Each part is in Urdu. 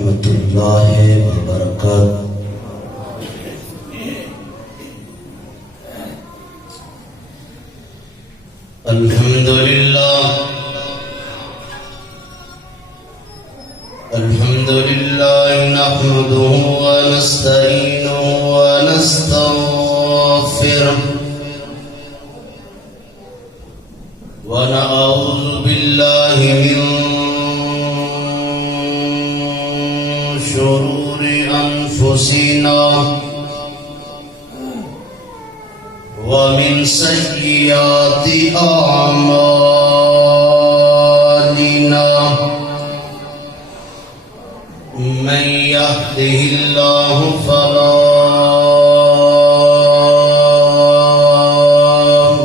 ورحمة الله وبركاته. الحمد لله نحمده ونستعينه ونستغفره ونعوذ بالله من شرور أنفسنا ومن سيئات أعمالنا من يهده الله فلا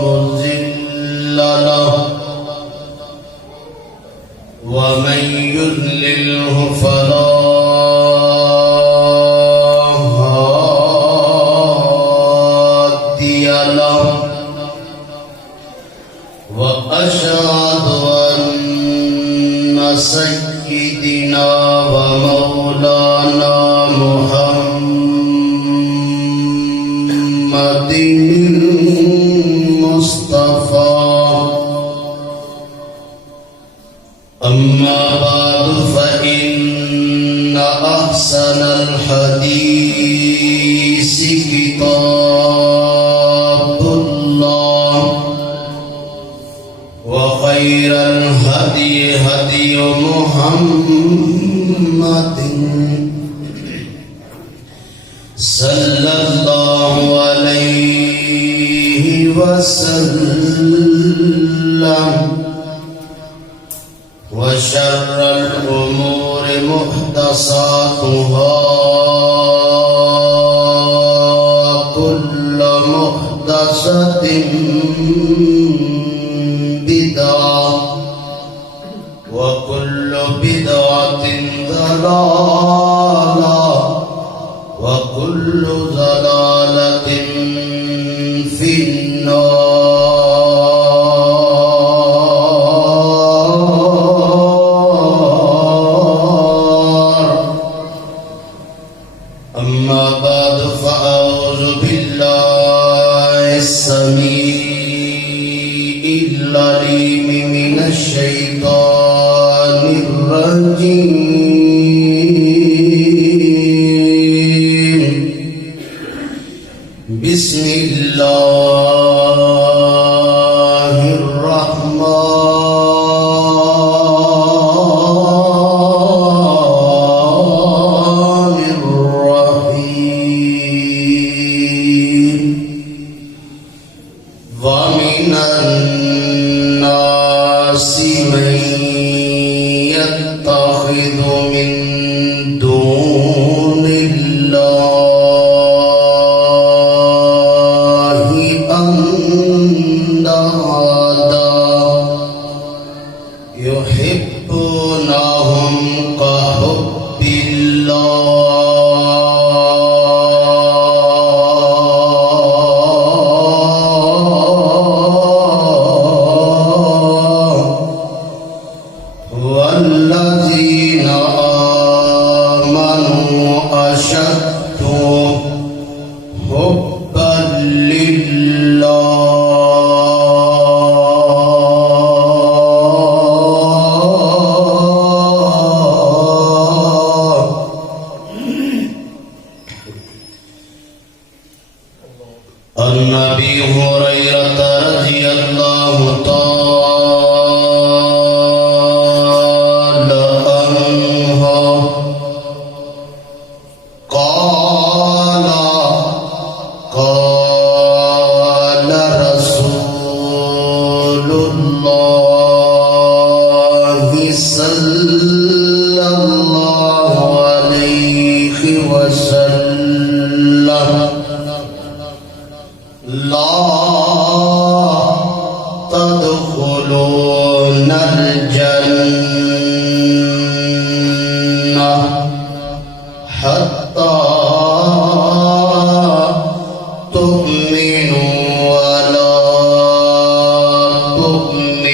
مضل له ومن يضلله فلا هادي له وأشهد أن سيدنا ومولانا محمد المصطفى أما بعد فإن أحسن الحديث كتاب الله وخير الهدي هدي محمد صلى الله عليه وسلم وشر الأمور محدثاتها كل محدثة بدعة وكل بدعة ضلالة وكل ضلالة في النار. أما بعد فأعوذ بالله السميع العليم من الشيطان الرجيم. بسم الله الرحمن الرحيم. ومن الناس من يتخذ من دون الله أندادا يحبونهم كحب الله والذين آمنوا أشد حبا لله. عن أبي هريرة رضي الله تعالى عنه قال قال رسول الله صلى الله عليه وسلم لا تدخلون الجنة حتى تؤمنوا ولا تؤمنوا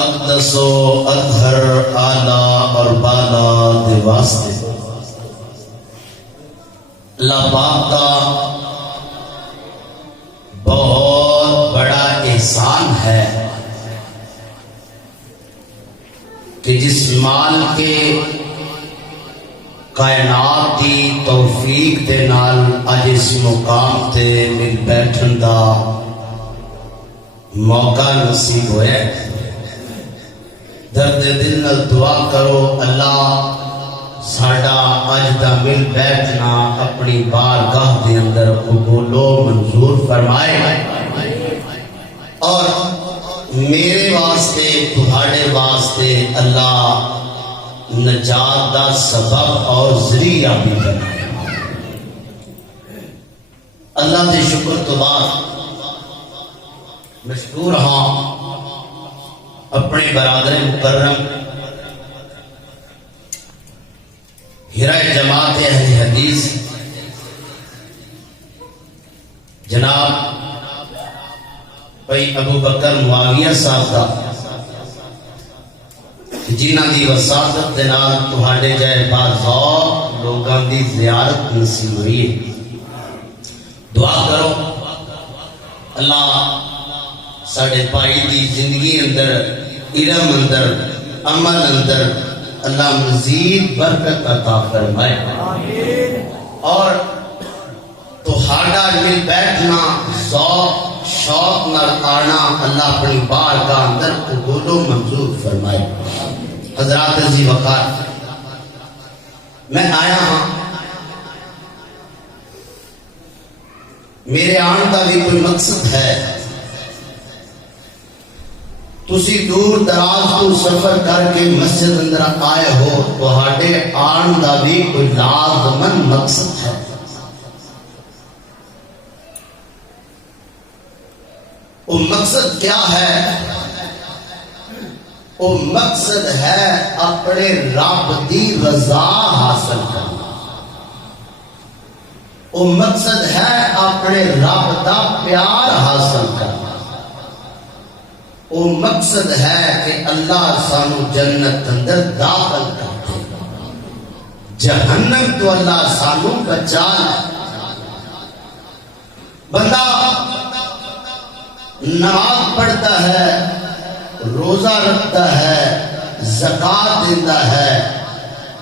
اقدس و اطہر اعلی اور بالا دے واسطے اللہ پاک کا بہت بڑا احسان ہے کہ جس مال کے کائنات کی توفیق دے نال اج اس مقام تے مل بیٹھن دا موقع نصیب ہویا ہے۔ درد دل نال دعا کرو اللہ ساڈا اج دا مل بیٹھنا اپنی بارگاہ دے اندر قبول و منظور فرمائے، اور میرے واسطے تہاڈے واسطے اللہ نجات دا سبب اور ذریعہ بھی بنائے۔ اللہ دے شکر تو بعد مشکور ہاں اپنے برادر مکرم ہیرہ جماعت اہل حدیث جناب بھائی ابو بکر معاویہ صاحب دا جنہاں دی وساطت دے نال تہاڈے جائے باذوق لوگاں دی زیارت نصیب ہوئی ہے۔ دعا کرو اللہ ساڈے بھائی دی زندگی اندر، علم اندر، عمل اندر اللہ مزید برکت عطا فرمائے، اور تہاڈا مل بیٹھنا ذوق شوق نال آنا اللہ اپنی بارگاہ اندر قبول و منظور فرمائے۔ حضرات عزیز وقار، میں آیا ہاں، میرے آن کا بھی کوئی مقصد ہے۔ تسی دور دراز کو سفر کر کے مسجد اندر آئے ہو، تہاڈے آن کا بھی کوئی لازمن مقصد ہے۔ وہ مقصد کیا ہے؟ وہ مقصد ہے اپنے رب دی رضا حاصل کرنا، وہ مقصد ہے اپنے رب دا پیار حاصل کرنا، وہ مقصد ہے کہ اللہ سانو جنت اندر داخل کر دے، جہنم تو اللہ سانو بچا لے۔ بندہ نماز پڑھتا ہے، روزہ رکھتا ہے، زکوٰۃ دیتا ہے،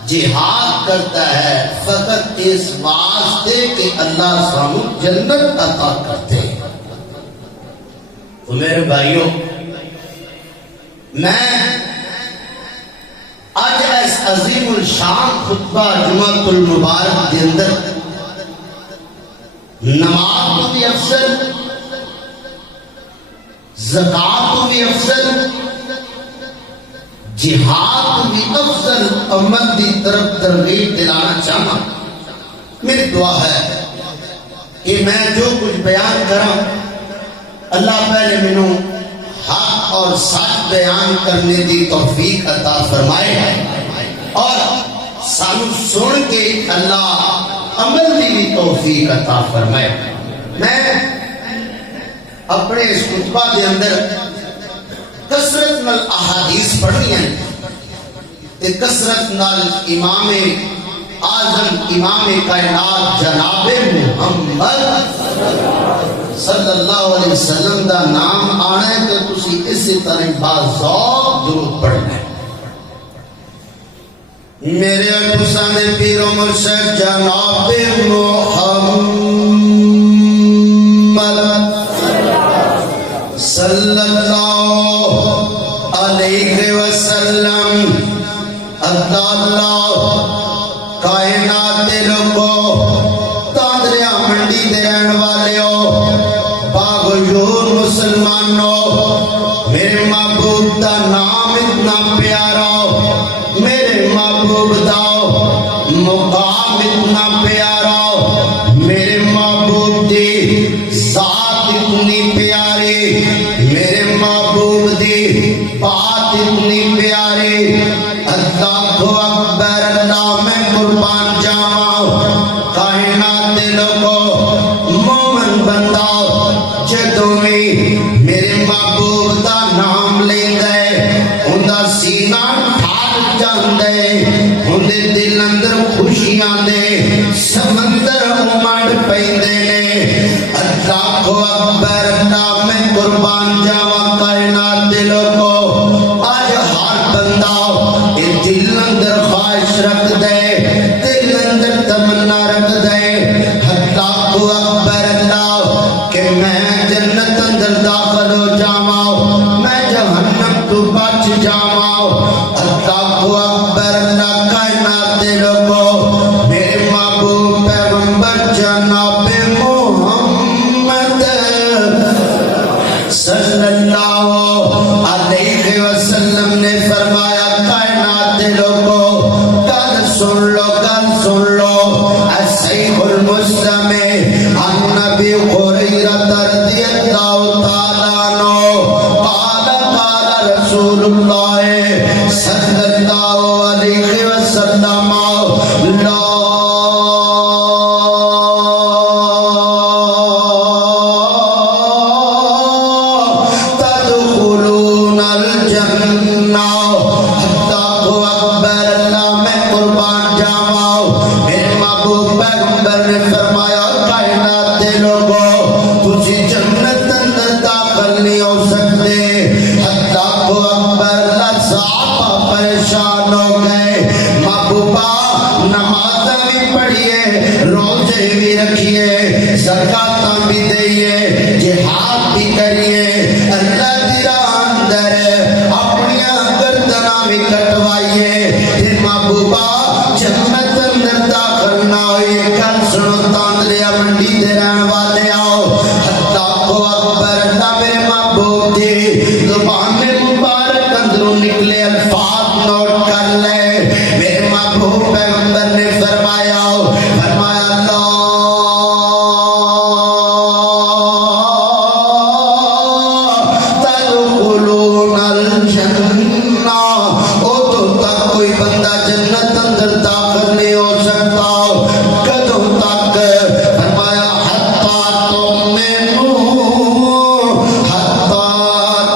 جہاد کرتا ہے، فقط اس واسطے کہ اللہ سانو جنت عطا کرتے۔ تو میرے بھائیوں، میں آج اس عظیم الشان خطبہ جمعۃ المبارک کے اندر نماز کو بھی افضل، زکوٰۃ کو بھی افضل، جہاد کو بھی افضل عمل کی طرف ترغیب دلانا چاہتا۔ میری دعا ہے کہ میں جو کچھ بیان کروں اللہ پہلے مینوں حق اور سچ بیان کرنے دی توفیق عطا فرمائے، اور سانو سن کے اللہ عمل دی بھی توفیق عطا فرمائے۔ میں اپنے اس خطبہ کے اندر کثرت نال احادیث پڑھنی ہیں، تے کثرت نال امام اعظم امام کائنات جناب محمد صلی اللہ علیہ وسلم دا نام آنا ہے، تو تسی اسی طرح باذوق درود پڑھنا ہے۔ میرے پسند پیر و مرشد جناب محمد صلی اللہ علیہ وسلم، اللہ کائنات لوگو، تاندریا منڈی دے رہن والےو، باغیور مسلمانوں، میرے محبوب دا نام اتنا پیارا، میرے محبوب دا مقام اتنا پیارا، میرے محبوب دی ذات اتنی پیاری، میرے محبوب دی بات اتنی پیاری۔ اللہ اکبر، اللہ میں قربان جاواں، کائنات لوگو مومن بندہ جدوں بھی میرے محبوب دا نام لیندا ہے، سمندر امڑ پیندے نے اللہ کو اکبر اللہ میں قربان جاواں کائنات دے لوگو آج ہر بندہ اے دل اندر خواہش رکھ دے دل اندر تمنا رکھ دے اللہ کو اکبر اللہ کہ میں جنت اندر داخل ہو جاواں میں جہنم تو بچ جاواں اللہ کو اکبر اللہ کائنات دے لوگو میرے محبوب پیغمبر جناب محمد صلی اللہ علیہ وسلم نے فرمایا کائنات دے لوگو گل سن لو صحیح المسلم عن نبی ہریرہ رضی اللہ تعالی عنہ قال رسول اللہ صلی اللہ علیہ وسلم لا تدخلون الجنہ اللہ اکبر اللہ میں قربان جاواں میرے محبوب پیغمبر نے فرمایا کائنات دے لوگو تجھے جنت اندر داخل نہیں ہو سکتے اللہ اکبر اللہ صحابہ پریشان ہو گئے محبوبہ نمازاں بھی پڑھیے روزے بھی رکھیے زکاتاں بھی دئیے جہاد بھی کریے اللہ دی راہ اندر اپنی گردناں بھی کٹوائیے پھر محبوبہ جنت اندر داخل نہ ہوئے گل سنو تاندلیا منڈی دے رہن والے آؤ اللہ کو اکبر اللہ میرے محبوب دی زبان مبارک اندروں نکلے الفاظ نوٹ کر لے میرے محبوب پیغمبر نے فرمایا اللہ تدخلون الجنہ ادھر تک کوئی بندہ جنت اندر داخل نہیں ہو سکتا کدوں تک فرمایا حتی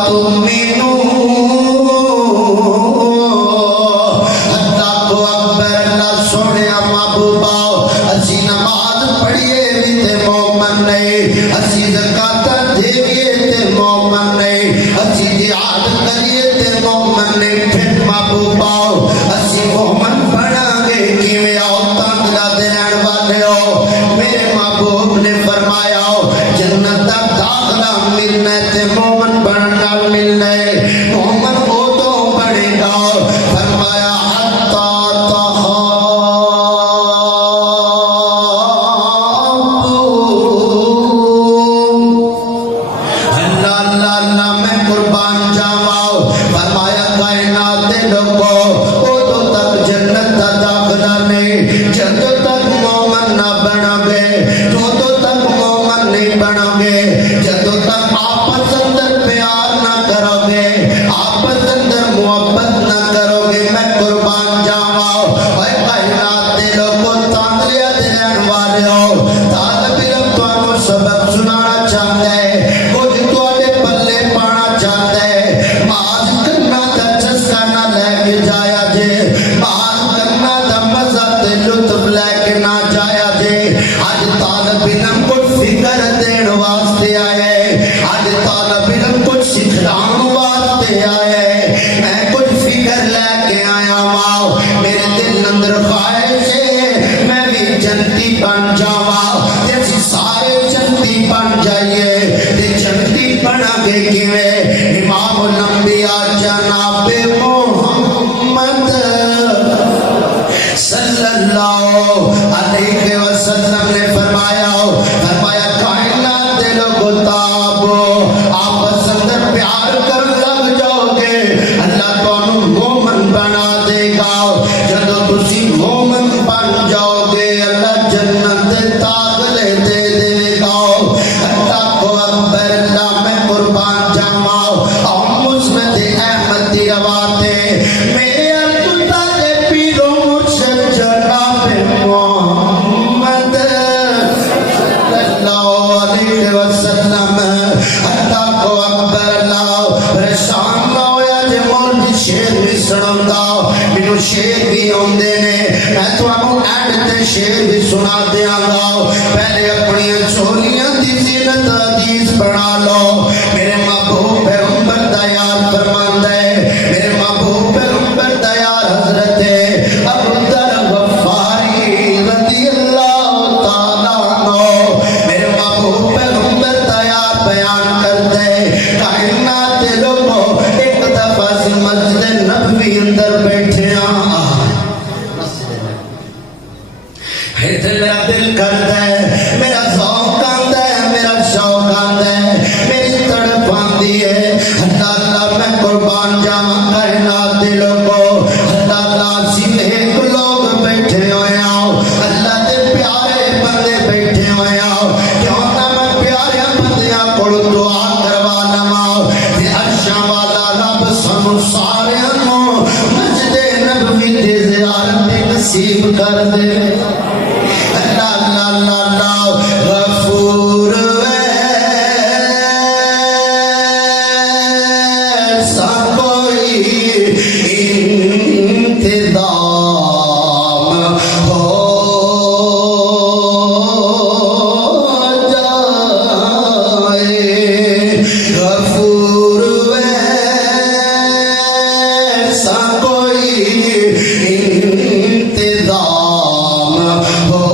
تؤمنوا اللہ کو اکبر اللہ سونیا محبوبہ اسی نماز پڑھیے بھی تے مومن نہیں اسی زکات دیئے تے مومن نہیں اسی جہاد کریے تے مومن نہیں پھر محبوبہ اسی مومن بنا گے کیویں آؤ تانگلا دے رہن والے ہو میرے محبوب نے فرمایا جنت دا داخلہ ملنا ہے تے مومن بننا ملنا ہے مومن ادوں بنے گا فرمایا امام الانبیاء جناب محمد صلی اللہ علیہ وسلم نے فرمایا کائنات دے لوگو تابو آپس اندر پیار کر لگ جاؤ گے اللہ تانوں مومن بنا دے گا جدو تسی مومن بن جاؤ گے اللہ جنت دے داخلے دے دے گا اللہ کو اکبر اللہ میں قربان جاواں اور مسند احمد دی روایت ہے میرے ارتتا دے پیرو مرشد جناب محمد صلی اللہ علیہ وسلم اللہ کو اکبر اللہ پریشان نہ ہویا جے مولوی شیر بھی سنوندا مینوں شیر بھی آندے نے میں تانوں اینڈ تے شیر بھی سنا دیاں گا پہلے اپنی چولیاں دی زینت حدیث بنا لو میرے محبوب پیغمبر دا یار فرماندا ہے میرے محبوب پیغمبر دا یار حضرت ابو ذر غفاری رضی اللہ تعالیٰ عنہ میرے محبوب پیغمبر دا یار بیان کرتے کائنات دے لوگوں ایک دفعہ سی مسجد نبوی اندر بیٹھے میرا دل کرتا ہے میرا ذوق آندا ہے میرا شوق آندا ہے میری تڑپ آندی ہے اللہ اللہ میں قربان جاواں کائنات دے لوگوں اللہ اللہ سی ایک لوگ بیٹھے ہوئے آؤ اللہ دے پیارے بندے بیٹھے ہوئے آؤ کیوں نہ میں پیارے بندیاں کول دعا کروا لواں تے عرشاں والا رب سانو سارے نوں مسجد نبوی دی زیارت نصیب کر دے غفور ایسا کوئی انتظام ہو جائے غفور ایسا کوئی انتظام ہو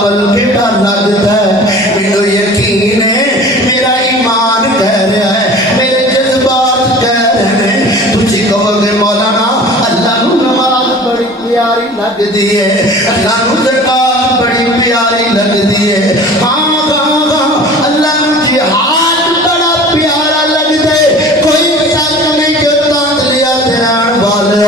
عمل کیڑا لگتا ہے مینوں یقین ہے میرا ایمان کہہ رہا ہے میرے جذبات کہہ رہے ہیں تجھے کہو گے مولانا اللہ نو نماز بڑی پیاری لگدی ہے اللہ نو زکات بڑی پیاری لگدی ہے ہاں اللہ نو جہاد بڑا پیارا لگدا ہے کوئی شک نہیں کہ تانگ لیا دین والے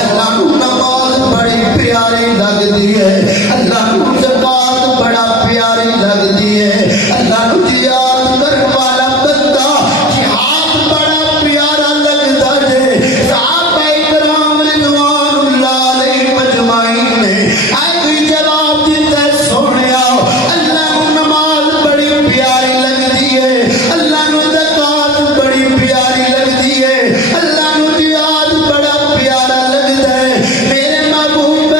اللہ نو نماز بڑی پیاری لگدی ہے اللہ نو زکات بڑا پیاری لگدی ہے اللہ نو جہاد کرنے والا بندہ جہاد بڑا پیارا لگدا ہے صحابہ کرام رضوان اللہ علیہم اجمعین نے ایک جواب دیتا سونیا اللہ نو نماز بڑی پیاری لگدی ہے اللہ نو زکات بڑی پیاری لگدی ہے اللہ نو جہاد بڑا پیارا لگدا ہے میرے محبوب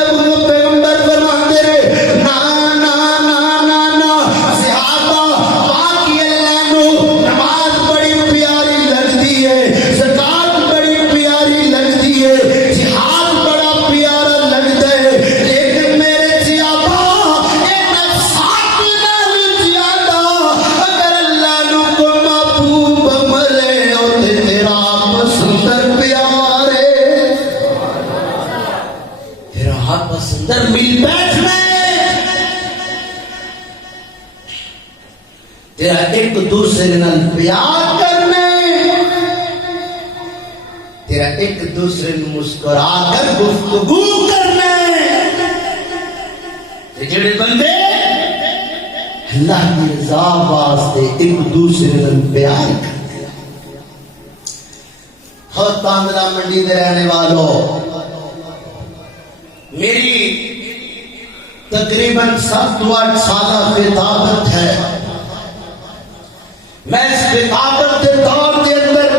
پیغمبر فرماتے رہے نا نا نا نا نا صحابہ باقی اللہ نو نماز بڑی پیاری لگدی ہے زکات بڑی پیاری لگدی ہے جہاد بڑا پیارا لگدا ہے لیکن میرے صحابہ ایک ساتھ نال زیادہ اگر اللہ نو کو محبوب ملے اور تیرا پسندر پیارے تیرا پسندر مل بیٹھنا تیرا ایک دوسرے نال پیار کرنے تیرا ایک دوسرے نو مسکرا کر گفتگو کرنے تے جڑے بندے اللہ کی رضا واسطے ایک دوسرے نال پیار کرتے ہو تانگلا منڈی دے رہنے والوں میری تقریباً 7-8 سالہ خطابت ہے میں اس خطابت کے دور کے اندر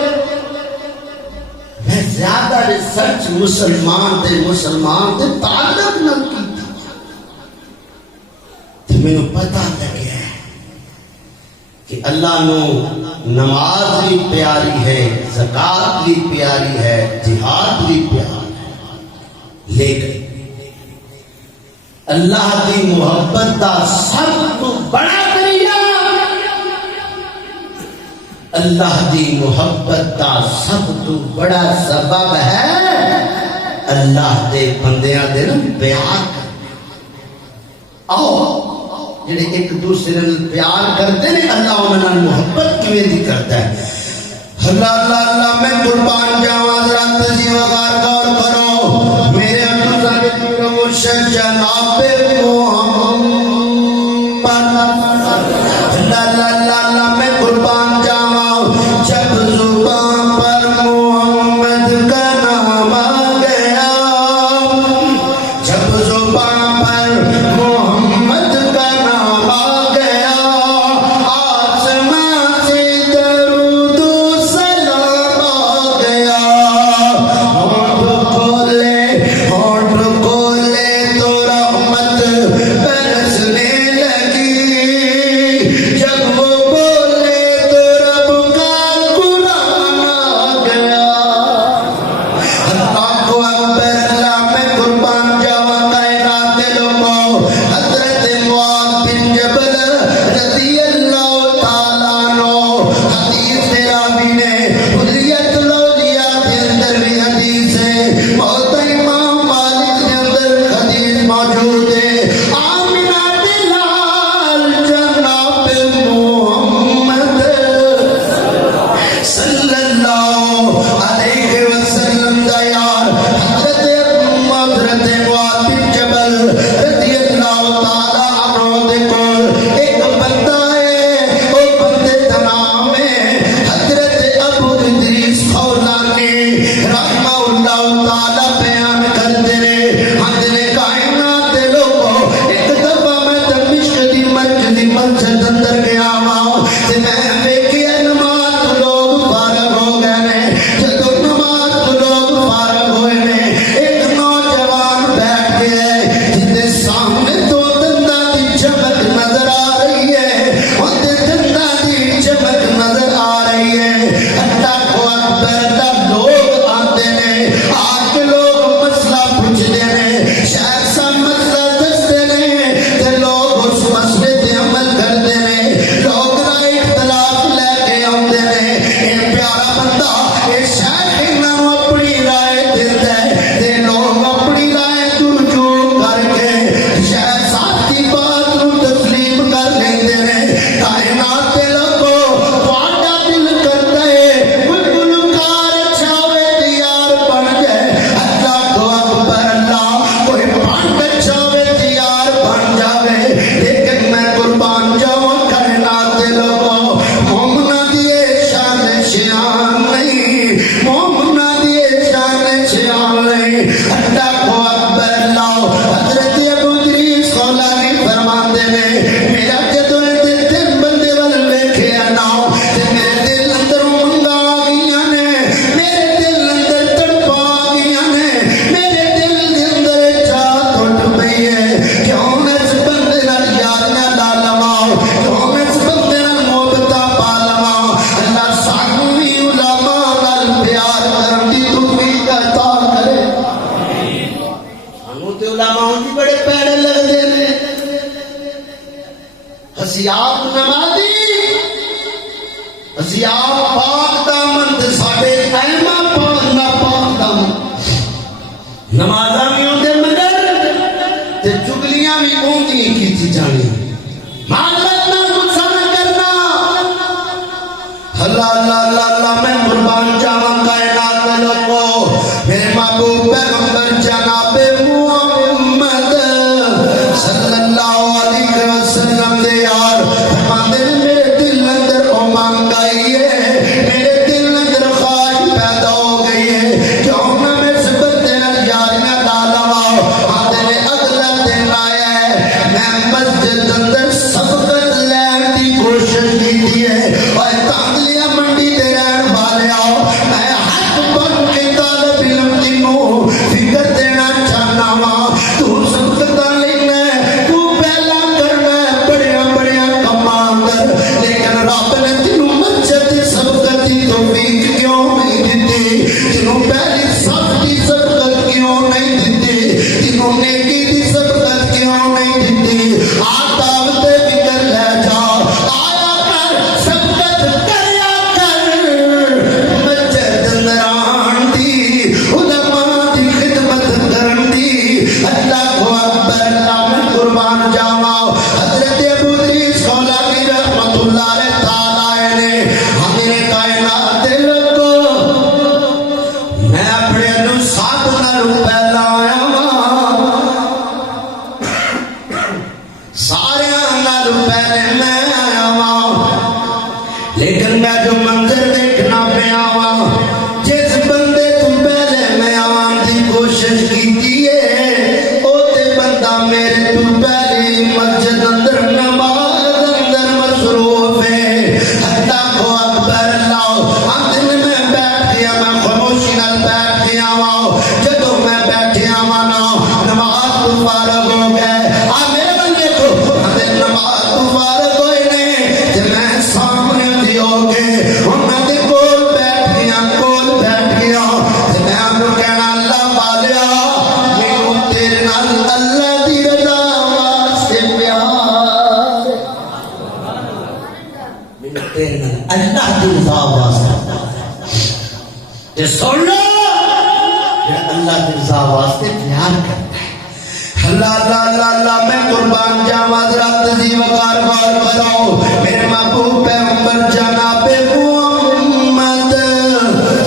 میں زیادہ ریسرچ مسلمان دے تعلق نہ کی تو میں پتہ لگیا ہے کہ اللہ نو نماز بھی پیاری ہے زکات بھی پیاری ہے جہاد بھی پیاری ہے لیکن اللہ کی محبت کا سب تو بڑا ذریعہ اللہ دی محبت کا سب تو بڑا سبب ہے اللہ دے بندیاں دے پیار آؤ جڑے ایک دوسرے نال پیار کرتے ہیں اللہ انہاں نال محبت کیویں دی کرتا ہے اللہ اللہ اللہ میں قربان جاواں ذرا تجزیہ وغار غور کرو میرے اپنے سارے مرشد جناب محمد اللہ اللہ اللہ میں قربان جاواں جب زبان پر محمد کا نام آ گیا جب زبان پر محمد کا نام آ گیا آسمان سے درود و سلام آ گیا ہونٹ کھولے تو رحمت اسی آپ نمازی اسی آپ پاک دامن تے ساڈے ایما پاک نہ پاک دامن نمازاں بھی ہوندے مگر تے چگلیاں بھی ہوندی کیتی جانی معلومات نہ غصہ نہ کرنا اللہ اللہ اللہ اللہ میں قربان جاواں کائنات دے لوگو میرے محبوب پیغمبر جناب محمد صلی اللہ علیہ وسلم دے یار فرماندے میرے دل اندر امنگ آئی ہے میرے دل اندر خواہش پیدا ہو گئی ہے کیوں نہ میں سبت یار نہ ڈالا آدھے اگلا دن آیا ہے میں مسجد اندر سبقت لین دی کوشش کی ہے اور تانگلیاں منڈی دے رہن والے آؤ میں حق بن کے طالب علم دی نو فکر دینا چاہنا ہاں تو سبقت لینا ہے تو پہلا کرنا ہے بڑیاں بڑیاں کماندر لیکن رب نے تینوں مسجد سبقت دی توفیق کیوں نہیں دیتی تینوں پہلی سب کی سبقت کیوں نہیں دیتی تینوں نیکی دی سبقت کیوں نہیں دیتی آداب تے فکر لے جا آیا کر سبقت کریا کر مسجد نران دی علماء دی خدمت کرن دی اللہ کو اکبر اللہ میں قربان جاواں حضرت ابو ادریس خولانی رحمت اللہ علیہ تعالی نے ہمیں کائنات دے لوگو میں اپنے نو 7 روپے لایا سارے نالوں پہلے میں آیا ہوں لیکن میں جو منظر دیکھنا پہ آواں جس بندے تو پہلے میں آوان دی کوشش کی دیئے او تے بندہ میرے تو پہلی مسجد اندر نماز اندر مصروف ہے اللہ کو اکبر اللہ دن میں بیٹھ گیا میں خاموشی نال بیٹھ گیا ہوں جدو میں بیٹھے آواں نماز تو فارغ ہو گئے میرے بندے کو نماز تو فارغ ہوئے نے جب میں سامنے دی ہو گئے انہوں نے کول بیٹھ گیا میں انہوں کہنا اللہ والیا میرے تیرے نال اللہ دی رضا واسطے پیار میرے تیرے نال اللہ دی رضا واسطے تے سن لو اللہ دی رضا واسطے پیار کرتا ہے اللہ اللہ اللہ اللہ میں قربان جاواں حضرات جی وقار غور کرو میرے محبوب پیغمبر جناب محمد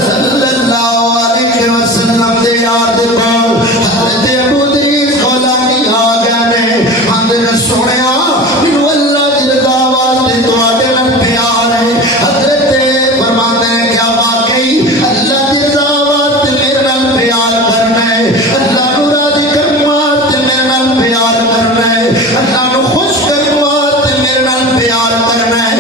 صلی اللہ علیہ وسلم دے یاد کو حضرت ابو ادریس خولانی آ گئے نے اندر سنیا مینوں اللہ دی رضا واسطے تواڈے نال پیار ہے حضرت فرماتے ہیں کیا واقعی اللہ دی رضا واسطے میرے نال پیار کرنا ہے اللہ نو راضی کرنا پیار کرنا ہے اللہ نو خوش کرنا تے میرے نال پیار کرنا ہے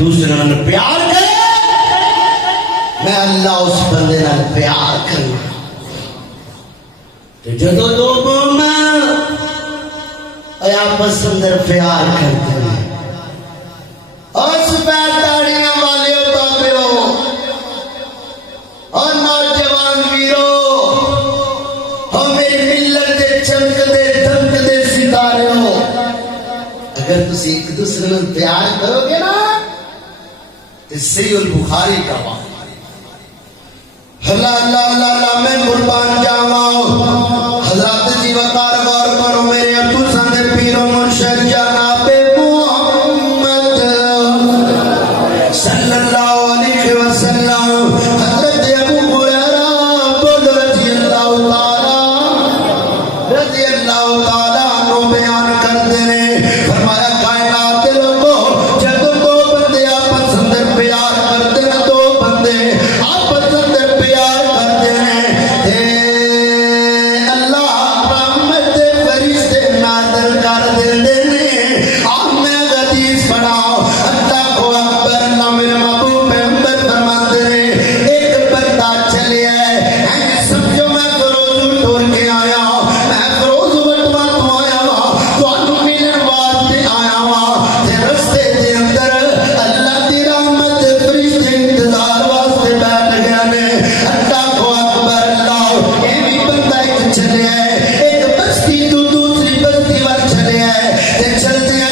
دوسرے نال پیار کرے میں اللہ اس بندے نال پیار کروں تو جدو دو مومن آپس اندر پیار کرتے ہیں اور سفید داڑیاں والے بابے ہو اور نوجوان ویرو اور میری ملت دے چمکدے دمکدے ستارے ہو اگر تسی ایک دوسرے میں پیار کرو گے نا تو صحیح البخاری کا وقت اللہ اللہ اللہ اللہ میں قربان جاواں حضرات جی وقار غور کرو میرے ابو سندے پیر و مرشد جناب محمد صلی اللہ علیہ وسلم حضرت ابو ہریرہ بول رضی اللہ تعالی عنہ بیان کرتے ہیں فرمایا کائنات کے لوگوں جب دو بندے آپس اندر پیار کرتے ہیں دو بندے آپس اندر پیار کرتے ہیں اللہ رحمت فرشتے نازل کر دیتے ہیں آپ میں حدیث پڑھاؤ اللہ کو اکبر اللہ میرے محبوب پیغمبر فرماتے ہیں ایک بندہ چلے آئے سمجھو میں فروز ٹور کے آیا میں فروز بٹوا تو آیا تو انو ملن واسطے آیا رستے دے اندر اللہ دی رحمت فرشتے انتظار واسطے بیٹھ گیا نے اللہ کو اکبر اللہ یہ بھی بندہ ایک چلے آئے ایک بستی تو دوسری بستی وال چلے آئے تے چلتے ہیں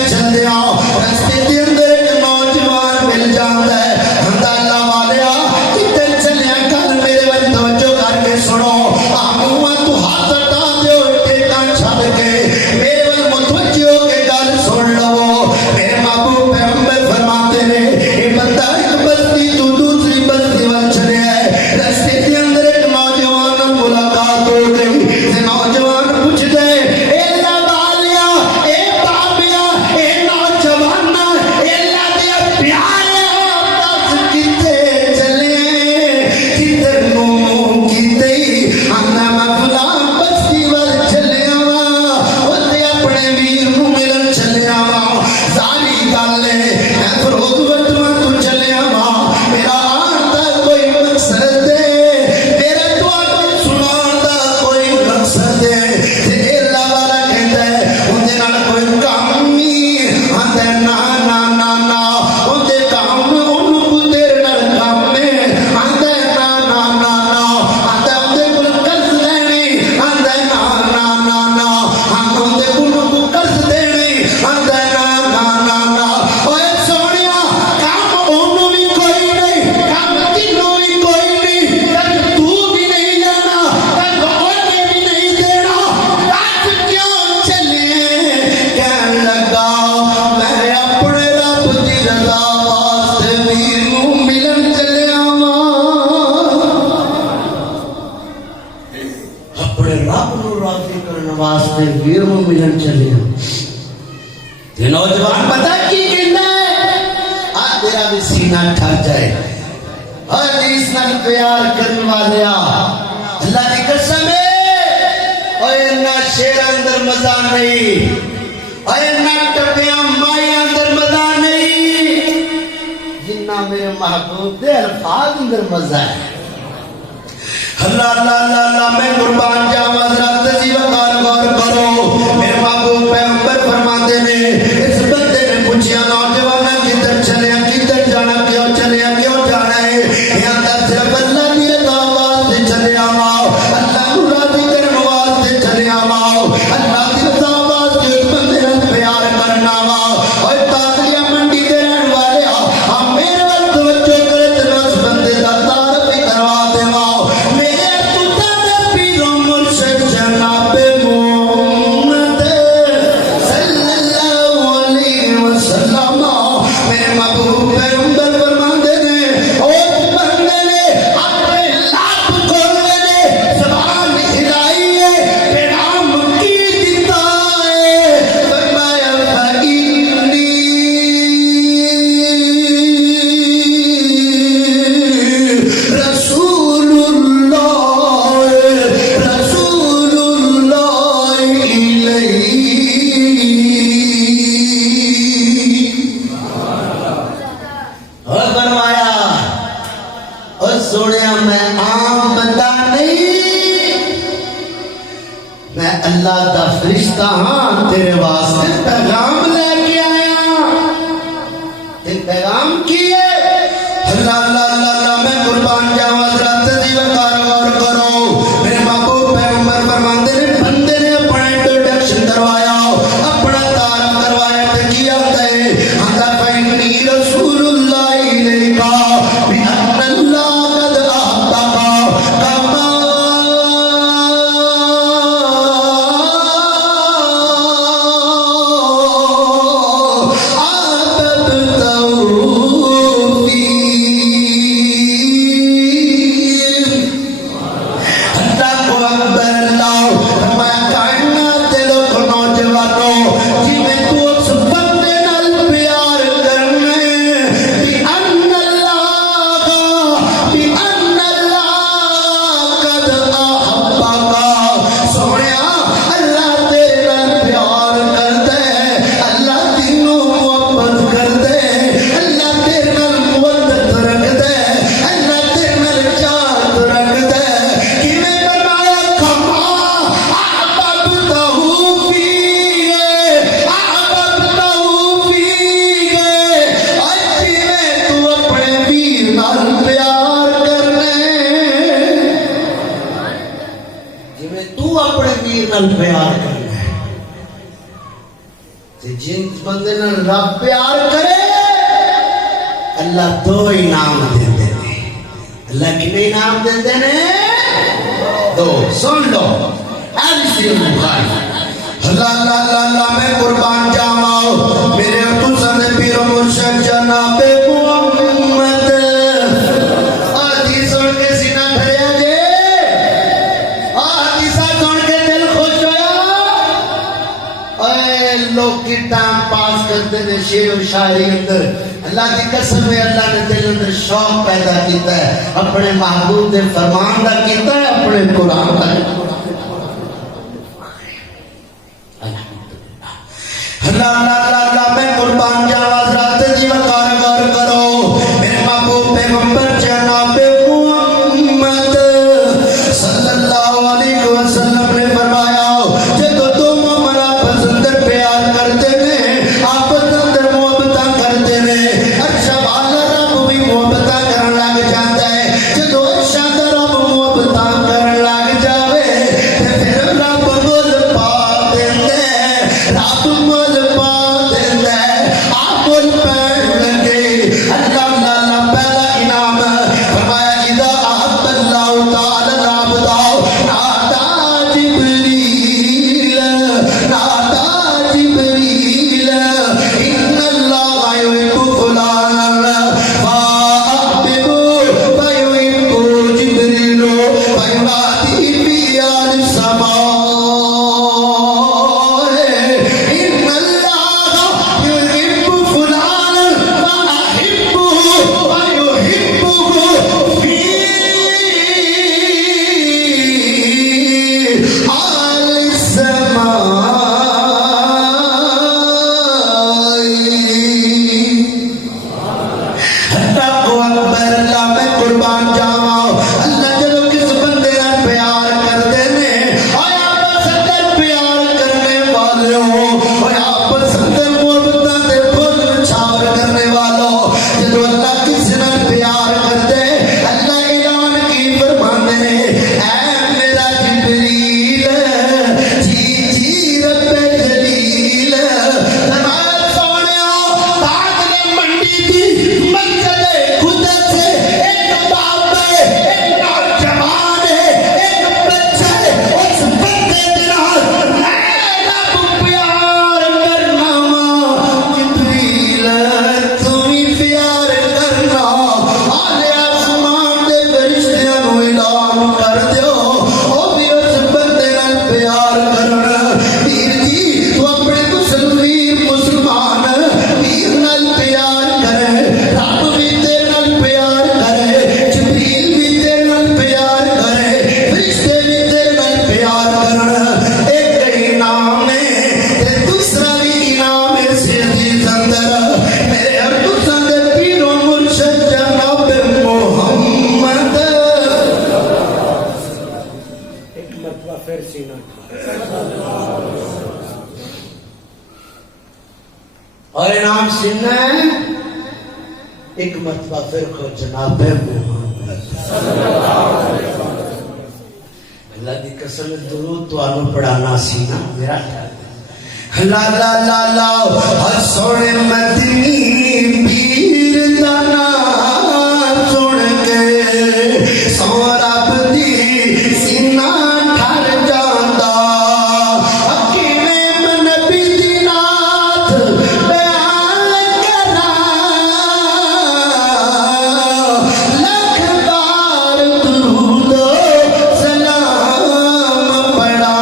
رستے دے اندر ایک نوجوان مل جاتا ہے اللہ والیا کدھر چلے کر میرے وال توجہ کر کے سنو آموں تو ہاتھ ہٹا دیو ٹیکا چھڑ کے میرے وال متوجہ ہو کے گل سن لو میرے محبوب پیغمبر فرماتے ہیں یہ بندہ ایک بستی تو دوسری بستی وال چلے آئے رستے دے اندر ایک نوجوان ملاقات ہو گئی تے نوجوان پوچھ گئے اے اللہ والیا اے بابیا اے نوجوانا اے اللہ دے پیارے دس کتے چلے کدھر نو کتے انا مفلا بستی وال چلے آواں تے اپنے ویر نو ملن چلے آواں ساری گل میں فروغ وٹواں تو چلے آواں میرا آن دا کوئی مقصد ہے میرا تواڈے سنان دا کوئی مقصد ہے تے اللہ والا کہندا ہے اون دے نال کوئی کام نہیں آندا نا نا نا نا اون دے کام اونوں کو تیرے نال کام ہے آندا نا نا نا نا آندا اون دے کول قرض لینی آندا نا نا نا نا اون دے کول قرض دینی آندا نا نا نا نا اوے سونیا کام اونوں بھی کوئی نہیں کام تینوں بھی کوئی نہیں تک تو بھی نہیں جانا تک اونے بھی نہیں دینا رات کیوں چلے کہن لگا میں اپنے رب دی رضا واسطے ویر نو ملن چلے آواں اپنے رب نو راضی کرن واسطے ویر نو ملن چلے آواں تے نوجوان پتہ کی کہندا ہے آ تیرا بھی سینہ ٹھر جائے اور اس نال پیار کرنے والیا اللہ کی قسم ہے اور نہ شیر اندر مزہ نہیں اور نہ ٹپیاں مائی اندر مزہ نہیں جنہ میرے محبوب دے الفاظ اندر مزہ ہے اللہ اللہ اللہ اللہ میں قربان جاواں حضرت جی وقار غور کرو میرے محبوب پیغمبر فرماتے ہیں اس بندے نے پوچھا نوجوانا کدھر چلے کدھر جانا کیوں چلے کیوں جانا ہے یہ اندر صرف اللہ کی رضا واسطے چلے آواں اللہ کو راضی کرنے واسطے چلے آواں اللہ کی رضا واسطے اس بندے نال پیار کرنا وا اور تاکہ منڈی دے رہن والے ہم میرے وال توجہ کرے تے اس بندے دا تعارف کروا دیواں میرے تو تے پیر و مرشد میں اللہ دا فرشتہ ہاں تیرے واسطے پیغام لے کے آیا تے پیغام کی ہے اللہ اللہ اللہ میں قربان جاواں حضرت دی وقار غور کرو میرے محبوب پیغمبر فرماندے نے بندے نے اپنا انٹروڈکشن کروایا اپنا تعارف کروایا تے کیا ہے ہندا فینی رسول اللہ الیکا بان اللہ قد احبک کما پیار کرنا ہے جن بندے نے رب پیار کرے اللہ دو انعام دیتے ہیں اللہ کتنے انعام دیتے ہیں دو سن لو اللہ اللہ اللہ میں قربان جاواں میرے تو سن پیر مرشد جناب محمد آدھی سن کے سینہ بھریا جے لوگ کی ٹائم پاس کرتے ہیں شعر و شاعری اندر اللہ کی قسم ہے اللہ نے دل اندر شوق پیدا کیتا ہے اپنے محبوب دے فرمان دا کیتا ہے اپنے قرآن دا اللہ اللہ اللہ میں قربان جاواں حضرت دی وقار غور کرو میرے محبوب پیغمبر جناب محمد صلی اللہ علیہ وسلم نے فرمایا جب تم ہمارا پسندر پیار کرتے ہیں آپس اندر محبتاں کرتے ہیں اچھا والا رب بھی محبتاں کرن لگ جاتا ہے جب اچھا رب محبتاں کرن لگ جاوے تے پھر رب مل پا دیندے رب مل پا پھر سینہ اور انعام سننا ہے ایک مرتبہ پھر کو جناب محمد اللہ دی قسم درود تو آنو پڑھانا سینہ میرا لا لا لا لا ہر سوڑے مدنی پیر دانا سن کے سورا بدی سینہ ٹھر جاندہ حکیم نبی دی نات بیان کرا لکھ بار درود سلام پڑھا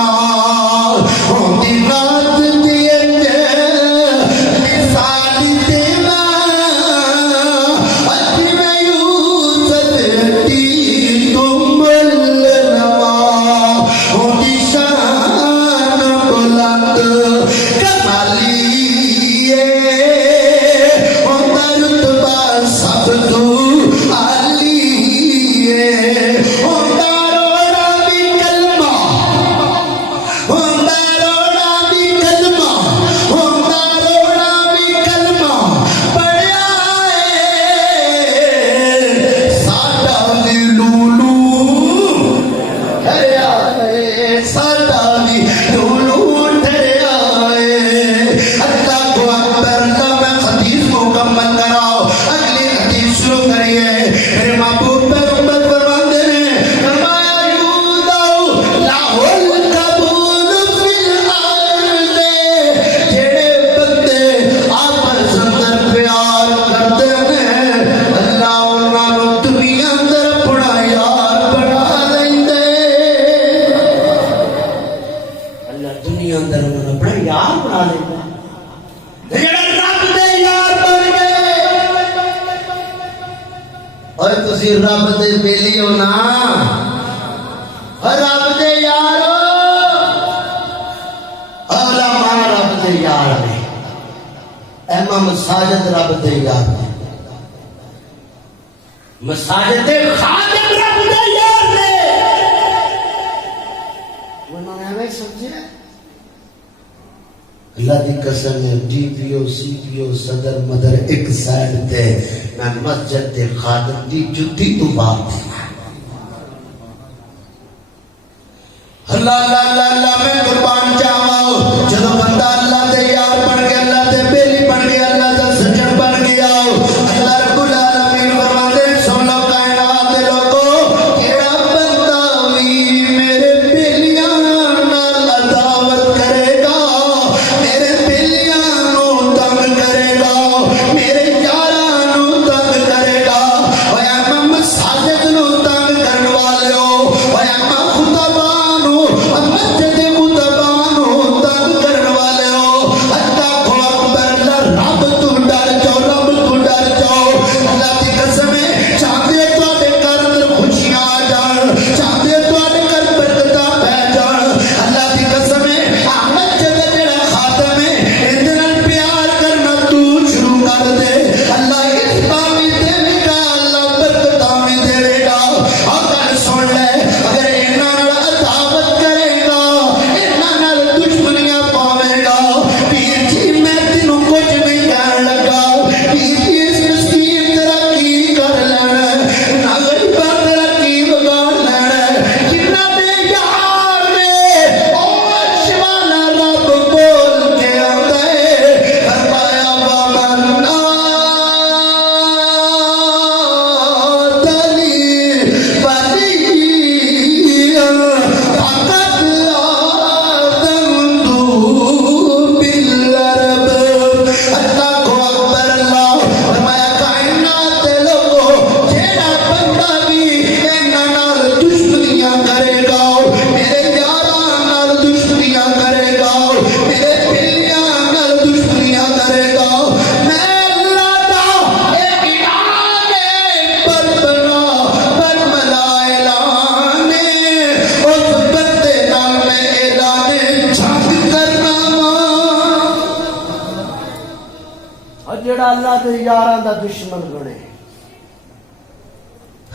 ہوندی رات دیئے مثال دینا حکیم یوسف دی تم النوا ہوندی شان بلند کمالی ہوندہ رتبہ سب تو عالی ہوندہ روڑا بھی کلمہ ہوندہ روڑا بھی کلمہ ہوندہ روڑا بھی کلمہ پڑھیا ساڈا بھی لولو ٹھہریا ساڈا بھی لولو ٹھہریا اللہ کو اکبر اللہ میں حدیث مکمل کراؤ اگلی حدیث شروع کریے میرے محبوب پیغمبر فرماتے ہیں فرمایا یوداؤ لاہو القبول فی الارض جڑے بندے آپس اندر پیار کرتے ہیں اللہ انہاں نوں دنیا اندر اپنا یار بنا لیندے اللہ دنیا اندر انہاں نوں اپنا یار بنا لیندے جڑا رب دے یار بن گئے اور تسی رب دے بیلی ہو نا اور رب دے یار ہو علماء رب دے یار نے امام ساجد رب دے یار نے مساجد خادم رب دے یار نے انہوں نے ہمیں سمجھے اللہ دی قسم ہے ڈی پی او سی پی او صدر مدر ایک سائڈ تے میں مسجد دے خادم دی جتی تو بات تھی اللہ اللہ اللہ اللہ میں قربان چاہاں جدو بندہ اللہ دے یار بن گیا اللہ دے بیلی بن گیا اللہ دے سجن بن گیا اللہ رب العالمین فرماتے ہیں سن لو کائنات دے لوگو کیڑا بندہ بھی میرے بیلیاں نال عداوت کرے گا میرے بیلیاں نو تنگ کرے گا میرے یاراں نو تنگ کرے گا اوے امام ساجد نو تنگ کرن والےو اوے امام خطباں نو مسجد خطباں نو تنگ کرن والےو اللہ کو اکبر اللہ رب تو ڈر جاؤ رب تو ڈر جاؤ اللہ دی قسم ہے چاہتے تواڈے گھر اندر خوشیاں آ جان چاہتے تواڈے گھر برکتاں پہ جان اللہ دی قسم ہے احمد جد جڑا خاتم ہے اندر نال پیار کرنا تو شروع کر دے اللہ اتباع بھی دے گا اللہ برکتاں بھی دے گا اور گل سن لے اگر انہاں نال عداوت کرے گا انہاں نال دشمنیاں پاوے گا پیر جی میں تینوں کچھ نہیں کہن لگا پیر جی اس مسکین تیرا کی کر لینا نہ غریباں تیرا کی بگاڑ لینا جنہاں دے یار نے او شوانا رب بول کے آندا ہے فرمایا ومن آتنی ولیا فقد آذنته بالحرب اللہ کو اکبر اللہ فرمایا کائنات دے لوگو جیڑا بندہ بھی انہاں نال دشمنیاں کرے گا میرے یاراں نال دشمنیاں کرے گا میرے بیلیاں نال دشمنیاں کرے گا میں اللہ دا ایک اعلان بربنا برملا اعلان اس بندے نال میں اعلان جنگ کرنا اور جڑا اللہ دے یاراں دا دشمن بنے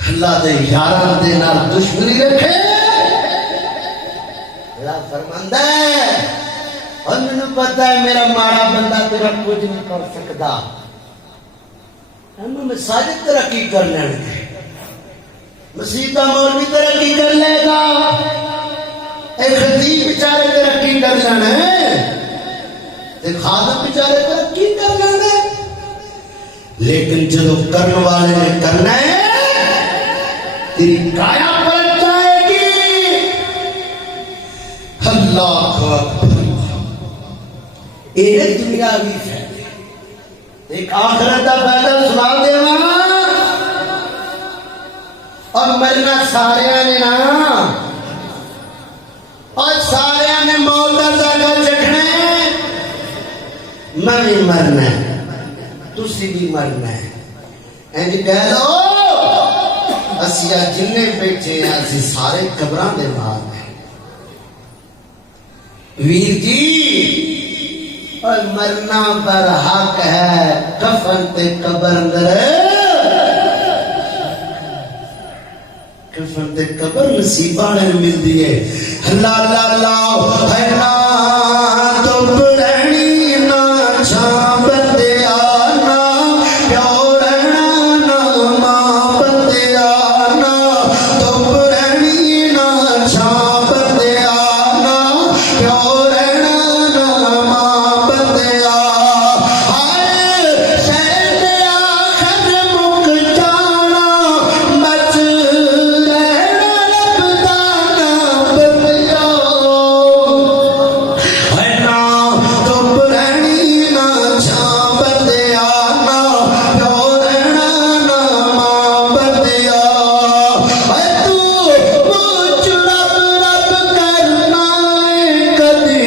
اللہ دے یاراں دے نال دشمنی رکھے اللہ فرماندا ہے اور مینوں پتہ ہے میرا ماڑا بندہ تیرا کچھ نہیں کر سکتا، ہم مساجد ترقی کر لیں گے، مسیح کا مولوی ترقی کر لے گا، ایک خطیب بیچارے ترقی کر لینا ہے، ایک خادم بیچارے ترقی کر لینا ہے، لیکن جدو کرنے والے نے کرنا ہے تیری کایا پلٹ جائے گی۔ اللہ اکبر، یہ دنیا بھی ہے، ایک آخرت کا فائدہ سنا دیواں اور مرنا سارے نے نا، اور سارے نے موت کا ذائقہ چکھنا ہے، میں بھی مرنا ہے تسی بھی مرنا ہے، اینج کہہ لو اسیا جننے بیٹھے ہیں اسی سارے قبراں دے نال ہیں ویر جی، اور مرنا پر حق ہے، کفن تے قبر اندر، کفن تے قبر نصیباں نے ملدی ہے۔ اللہ اللہ اللہ ہے نا تو پرانی نا چھاں بندے آنا، پیو رہنا نا ماں بندے آنا، تو پرانی نا چھاں بندے آنا، پیو رہنا نا ماں بندے آئے، شہر دے آخر مک جانا، بچ رہنا رب دا نام بندیا، ہے نا تو پرانی نا چھاں بندے آنا، پیو رہنا نا ماں بندیا، اے تو پوچھ رب رب کرنا ہے کدی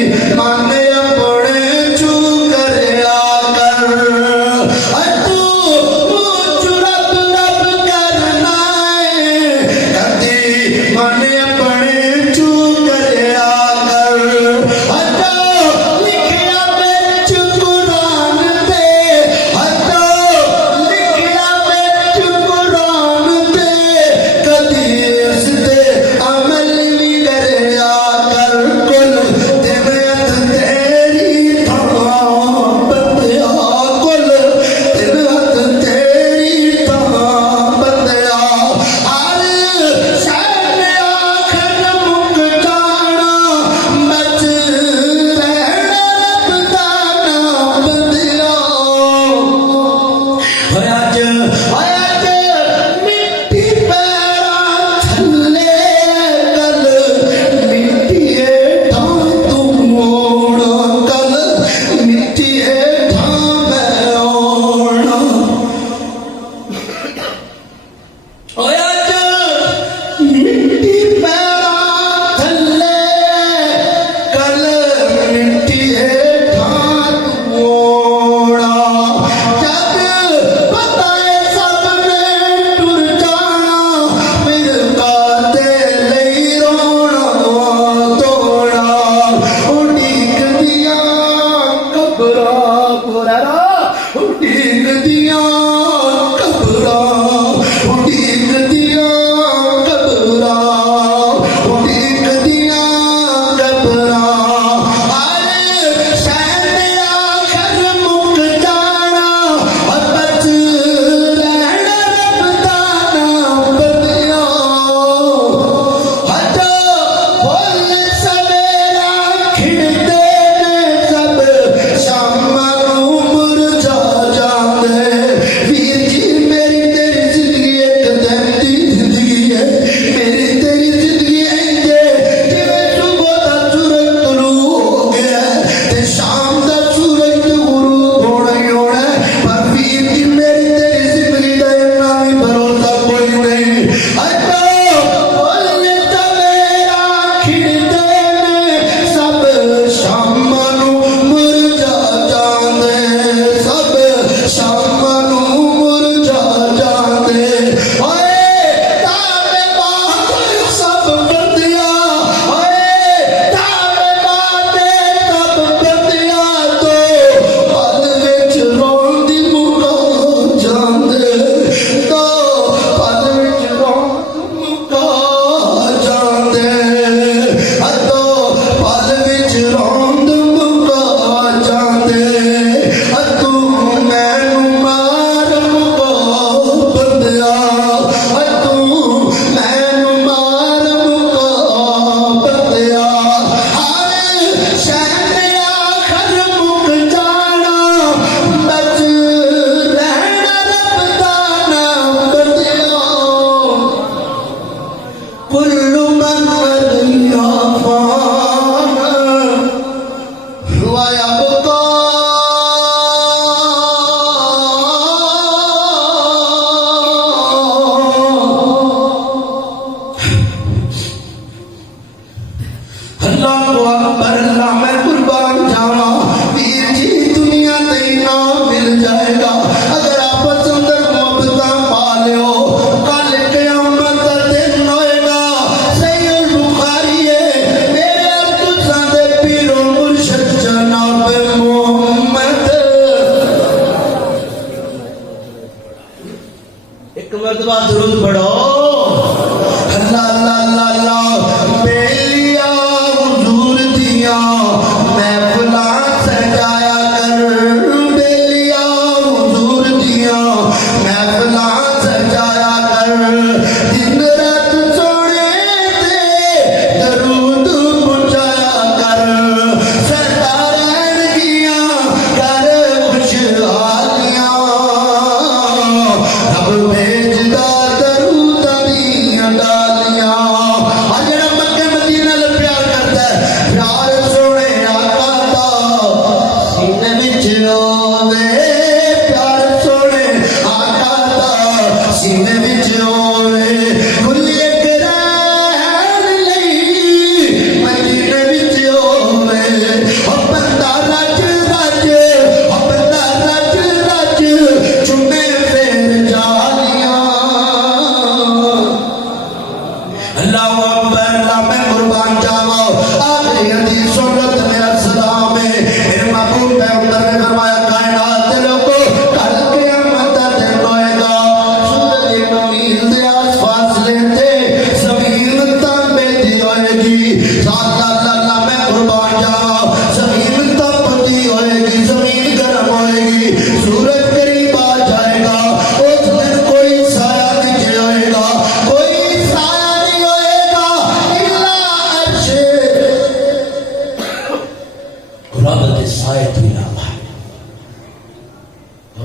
کے سائے تو علاوہ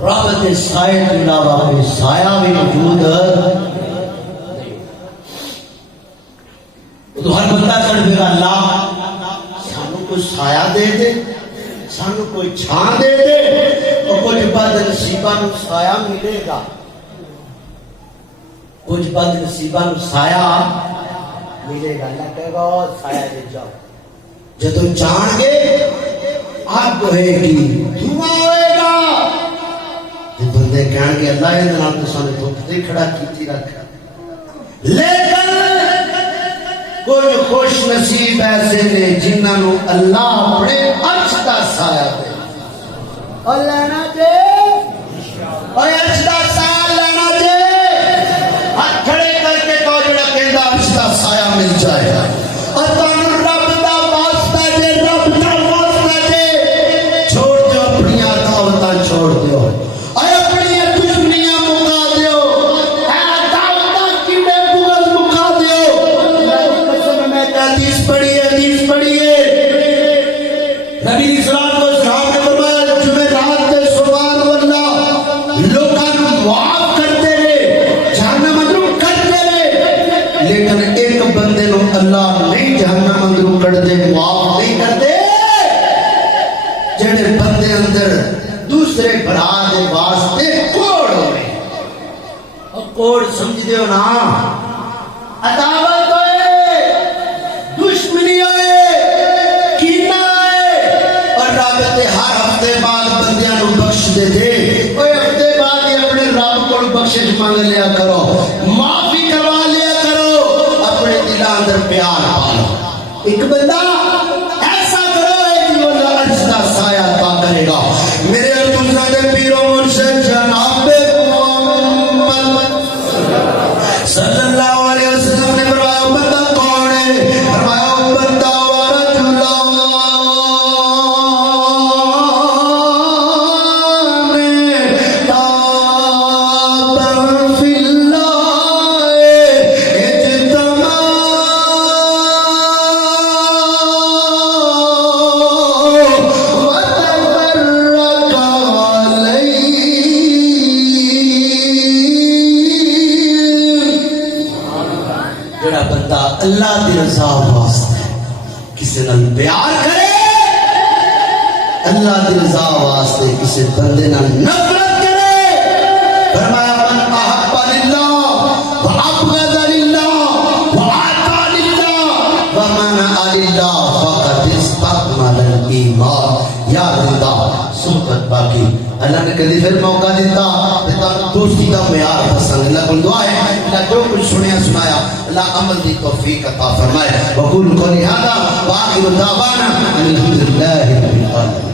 رب کے سائے تو علاوہ کوئی سایہ بھی موجود تو ہر بندہ کر دے گا اللہ سانو کوئی سایہ دے دے سانو کوئی چھان دے دے اور کچھ بد نصیبہ نو سایہ ملے گا کچھ بد نصیبہ نو سایہ ملے گا اللہ کہے گا سایہ دے جاؤ جدو جان گے آگ ہوئے گی دھواں ہوئے گا یہ بندے کہن گے اللہ یہ دنال تو سانے دھوکتے کھڑا کیتی رکھا لیکن کچھ خوش نصیب ایسے نے جنہاں نو اللہ اپنے عرش دا سایہ دے اور لینا دے اور عرش دا سایہ لینا دے ہاتھ کھڑے کر کے تو جڑا کہندا عرش دا سایہ مل جائے اور تانوں رب دا واسطہ دے رب دا واسطہ دے چھوڑ دیو اپنی دعوتاں چھوڑ دیو اور اپنی دشمنیاں مکا دیو اے دعوتاں کیڑے بغض مکا دیو اللہ کی قسم میں حدیث پڑھیے نبی اسلام کو اسلام نے فرمایا جمعرات کے سبحان اللہ لوکاں نو معاف کرتے رہے جہنم اندروں کڈتے رہے لیکن ایک بندے نو اللہ نہیں جہنم اندروں کڈ دے معاف نہیں کرتے جڑے بندے اندر دوسرے بھرا دے واسطے کوڑ ہوئے اور کوڑ سمجھ دیو نا عداوت ہوئے دشمنی ہوئے کینہ ہوئے اور رب تے ہر ہفتے بعد بندیاں نو بخش دے دے کوئی ہفتے بعد ہی اپنے رب کو بخشش مانگ لیا کرو معافی کروا لیا کرو اپنے دلاں اندر پیار پالو ایک بندہ ایسا کرو ہے کہ وہ عرش دا سایہ عطا کرے گا میرے ارتوزہ دے پیر و مرشد جناب محمد صلی اللہ علیہ وسلم نے فرمایا بندہ کون ہے فرمایا بندہ اللہ دی رضا واسطے کسی نال پیار کرے اللہ دی رضا واسطے کسی بندے نال نفرت کرے فرمایا من احب للہ وابغض للہ وعطا للہ ومنع للہ فقد استکمل الایمان یاد رضا صحبت باقی اللہ نے کدی پھر موقع دیتا دوستی کا معیار پسند اللہ کو دعا ہے اللہ جو کچھ سنیا سنایا اللہ عمل دی توفیق عطا فرمائے وقول قولی ھذا وآخر دعوانا الحمد للہ رب العالمین